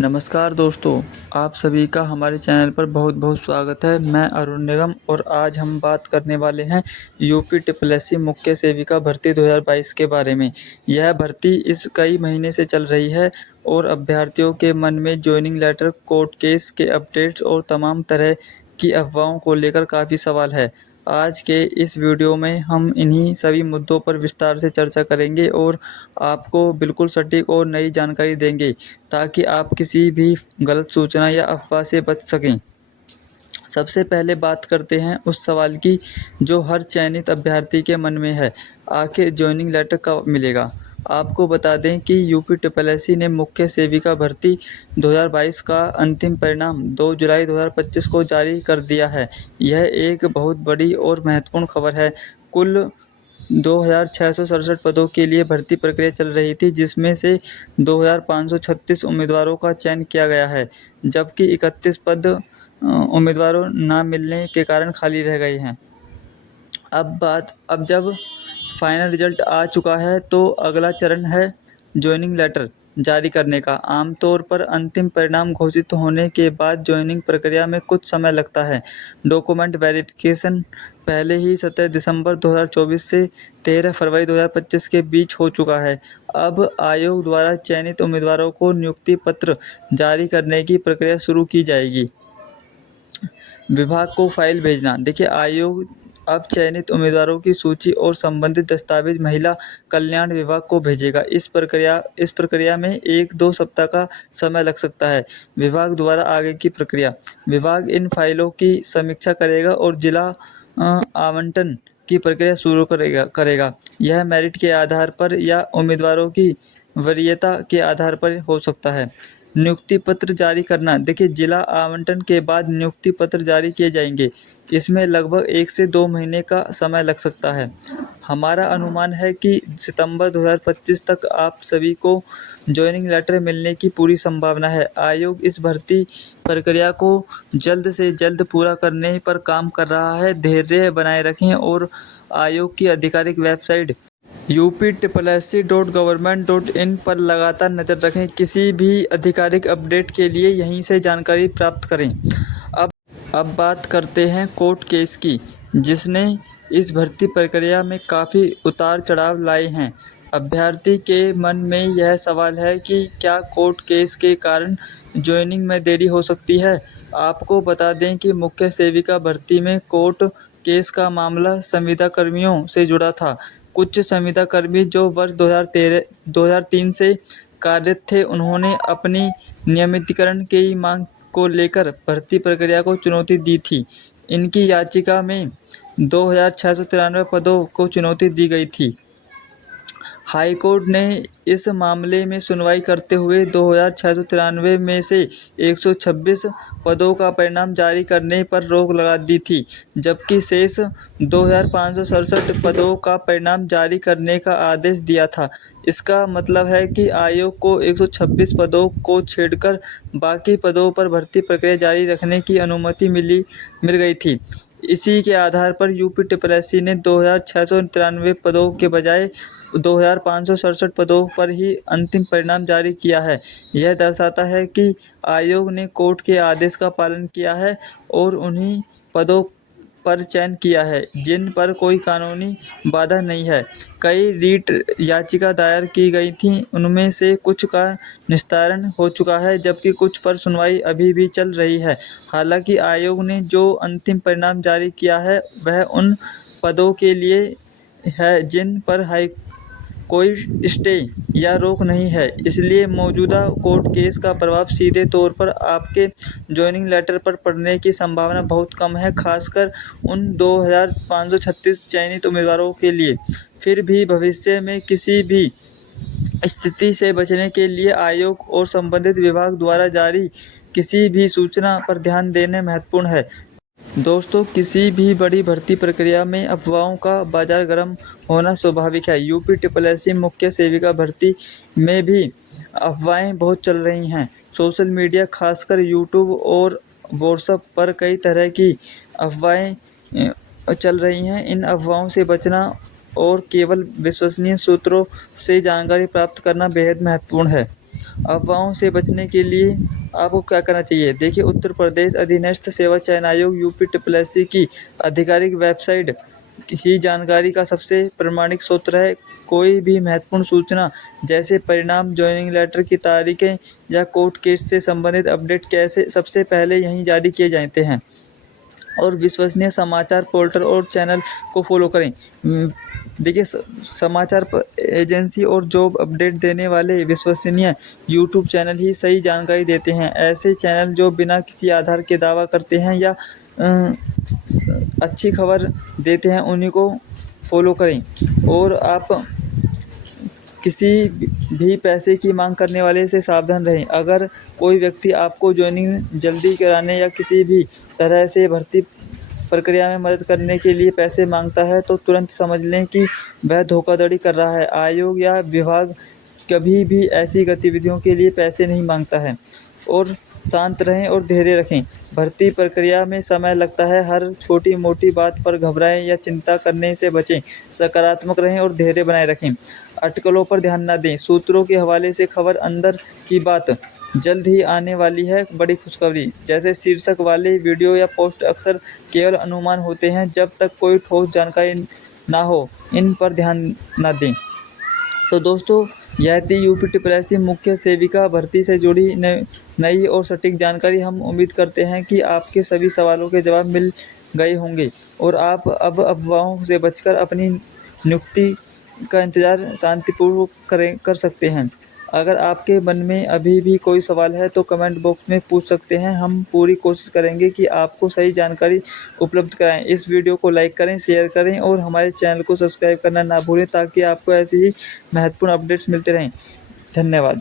नमस्कार दोस्तों, आप सभी का हमारे चैनल पर बहुत-बहुत स्वागत है। मैं अरुण निगम और आज हम बात करने वाले हैं यूपी ट्रिपल मुख्य सेविका भर्ती 2022 के बारे में। यह भर्ती इस कई महीने से चल रही है और अभ्यर्थियों के मन में जॉइनिंग लेटर, कोर्ट केस के अपडेट्स और तमाम तरह की अफवाहों को लेकर काफ़ी सवाल है। आज के इस वीडियो में हम इन्हीं सभी मुद्दों पर विस्तार से चर्चा करेंगे और आपको बिल्कुल सटीक और नई जानकारी देंगे, ताकि आप किसी भी गलत सूचना या अफ़वाह से बच सकें। सबसे पहले बात करते हैं उस सवाल की जो हर चयनित अभ्यर्थी के मन में है, आखिर जॉइनिंग लेटर कब मिलेगा? आपको बता दें कि यूपी ट्रिपल ने मुख्य सेविका भर्ती 2022 का अंतिम परिणाम 2 जुलाई 2025 को जारी कर दिया है। यह एक बहुत बड़ी और महत्वपूर्ण खबर है। कुल 2,667 पदों के लिए भर्ती प्रक्रिया चल रही थी, जिसमें से 2,536 उम्मीदवारों का चयन किया गया है, जबकि 31 पद उम्मीदवारों न मिलने के कारण खाली रह गए हैं। अब जब फाइनल रिजल्ट आ चुका है तो अगला चरण है जॉइनिंग लेटर जारी करने का। आमतौर पर अंतिम परिणाम घोषित होने के बाद जॉइनिंग प्रक्रिया में कुछ समय लगता है। डॉक्यूमेंट वेरिफिकेशन पहले ही 17 दिसंबर 2024 से 13 फरवरी 2025 के बीच हो चुका है। अब आयोग द्वारा चयनित उम्मीदवारों को नियुक्ति पत्र जारी करने की प्रक्रिया शुरू की जाएगी। विभाग को फाइल भेजना। देखिए, आयोग अब चयनित उम्मीदवारों की सूची और संबंधित दस्तावेज महिला कल्याण विभाग को भेजेगा। इस प्रक्रिया में 1-2 सप्ताह का समय लग सकता है। विभाग द्वारा आगे की प्रक्रिया। विभाग इन फाइलों की समीक्षा करेगा और जिला आवंटन की प्रक्रिया शुरू करेगा। यह मेरिट के आधार पर या उम्मीदवारों की वरीयता के आधार पर हो सकता है। नियुक्ति पत्र जारी करना। देखिए, जिला आवंटन के बाद नियुक्ति पत्र जारी किए जाएंगे। इसमें लगभग 1 से 2 महीने का समय लग सकता है। हमारा अनुमान है कि सितंबर 2025 तक आप सभी को जॉइनिंग लेटर मिलने की पूरी संभावना है। आयोग इस भर्ती प्रक्रिया को जल्द से जल्द पूरा करने पर काम कर रहा है। धैर्य बनाए रखें और आयोग की आधिकारिक वेबसाइट uptripplesc.government.in पर लगातार नज़र रखें। किसी भी आधिकारिक अपडेट के लिए यहीं से जानकारी प्राप्त करें। अब बात करते हैं कोर्ट केस की, जिसने इस भर्ती प्रक्रिया में काफ़ी उतार चढ़ाव लाए हैं। अभ्यर्थी के मन में यह सवाल है कि क्या कोर्ट केस के कारण जॉइनिंग में देरी हो सकती है। आपको बता दें कि मुख्य सेविका भर्ती में कोर्ट केस का मामला संविदा कर्मियों से जुड़ा था। कुछ संविदा कर्मी जो वर्ष 2003 से कार्यरत थे, उन्होंने अपनी नियमितीकरण की मांग को लेकर भर्ती प्रक्रिया को चुनौती दी थी। इनकी याचिका में 2,693 पदों को चुनौती दी गई थी। हाई कोर्ट ने इस मामले में सुनवाई करते हुए 2,693 में से 126 पदों का परिणाम जारी करने पर रोक लगा दी थी, जबकि शेष 2,567 पदों का परिणाम जारी करने का आदेश दिया था। इसका मतलब है कि आयोग को 126 पदों को छोड़कर बाकी पदों पर भर्ती प्रक्रिया जारी रखने की अनुमति मिल गई थी। इसी के आधार पर यूपी ट्रिपल ने 2,693 पदों के बजाय 2,567 पदों पर ही अंतिम परिणाम जारी किया है। यह दर्शाता है कि आयोग ने कोर्ट के आदेश का पालन किया है और उन्हीं पदों पर चयन किया है जिन पर कोई कानूनी बाधा नहीं है। कई रीट याचिका दायर की गई थीं, उनमें से कुछ का निस्तारण हो चुका है, जबकि कुछ पर सुनवाई अभी भी चल रही है। हालांकि आयोग ने जो अंतिम परिणाम जारी किया है वह उन पदों के लिए है जिन पर कोई स्टे या रोक नहीं है, इसलिए मौजूदा कोर्ट केस का प्रभाव सीधे तौर पर आपके जॉइनिंग लेटर पर पड़ने की संभावना बहुत कम है, खासकर उन 2,536 चयनित उम्मीदवारों के लिए। फिर भी भविष्य में किसी भी स्थिति से बचने के लिए आयोग और संबंधित विभाग द्वारा जारी किसी भी सूचना पर ध्यान देना महत्वपूर्ण है। दोस्तों, किसी भी बड़ी भर्ती प्रक्रिया में अफवाहों का बाजार गर्म होना स्वाभाविक है। यूपी ट्रिपल मुख्य सेविका भर्ती में भी अफवाहें बहुत चल रही हैं। सोशल मीडिया, खासकर यूट्यूब और व्हाट्सएप पर कई तरह की अफवाहें चल रही हैं। इन अफवाहों से बचना और केवल विश्वसनीय सूत्रों से जानकारी प्राप्त करना बेहद महत्वपूर्ण है। अफवाहों से बचने के लिए आपको क्या करना चाहिए? देखिए, उत्तर प्रदेश अधीनस्थ सेवा चयन आयोग यूपीएससी की आधिकारिक वेबसाइट ही जानकारी का सबसे प्रामाणिक स्रोत है। कोई भी महत्वपूर्ण सूचना जैसे परिणाम, जॉइनिंग लेटर की तारीखें या कोर्ट केस से संबंधित अपडेट कैसे सबसे पहले यहीं जारी किए जाते हैं। और विश्वसनीय समाचार पोर्टल और चैनल को फॉलो करें। देखिए, समाचार एजेंसी और जॉब अपडेट देने वाले विश्वसनीय यूट्यूब चैनल ही सही जानकारी देते हैं। ऐसे चैनल जो बिना किसी आधार के दावा करते हैं या अच्छी खबर देते हैं, उन्हीं को फॉलो करें। और आप किसी भी पैसे की मांग करने वाले से सावधान रहें। अगर कोई व्यक्ति आपको जॉइनिंग जल्दी कराने या किसी भी तरह से भर्ती प्रक्रिया में मदद करने के लिए पैसे मांगता है, तो तुरंत समझ लें कि वह धोखाधड़ी कर रहा है। आयोग या विभाग कभी भी ऐसी गतिविधियों के लिए पैसे नहीं मांगता है। और शांत रहें और धैर्य रखें। भर्ती प्रक्रिया में समय लगता है। हर छोटी-मोटी बात पर घबराएं या चिंता करने से बचें। सकारात्मक रहें और धैर्य बनाए रखें। अटकलों पर ध्यान न दें। सूत्रों के हवाले से खबर अंदर की बात, जल्द ही आने वाली है बड़ी खुशखबरी जैसे शीर्षक वाले वीडियो या पोस्ट अक्सर केवल अनुमान होते हैं। जब तक कोई ठोस जानकारी ना हो, इन पर ध्यान न दें। तो दोस्तों, यह थी यूपीएससी मुख्य सेविका भर्ती से जुड़ी नई और सटीक जानकारी। हम उम्मीद करते हैं कि आपके सभी सवालों के जवाब मिल गए होंगे और आप अब अफवाहों से बचकर अपनी नियुक्ति का इंतज़ार शांतिपूर्वक कर सकते हैं। अगर आपके मन में अभी भी कोई सवाल है तो कमेंट बॉक्स में पूछ सकते हैं। हम पूरी कोशिश करेंगे कि आपको सही जानकारी उपलब्ध कराएं। इस वीडियो को लाइक करें, शेयर करें और हमारे चैनल को सब्सक्राइब करना ना भूलें ताकि आपको ऐसी ही महत्वपूर्ण अपडेट्स मिलते रहें। धन्यवाद।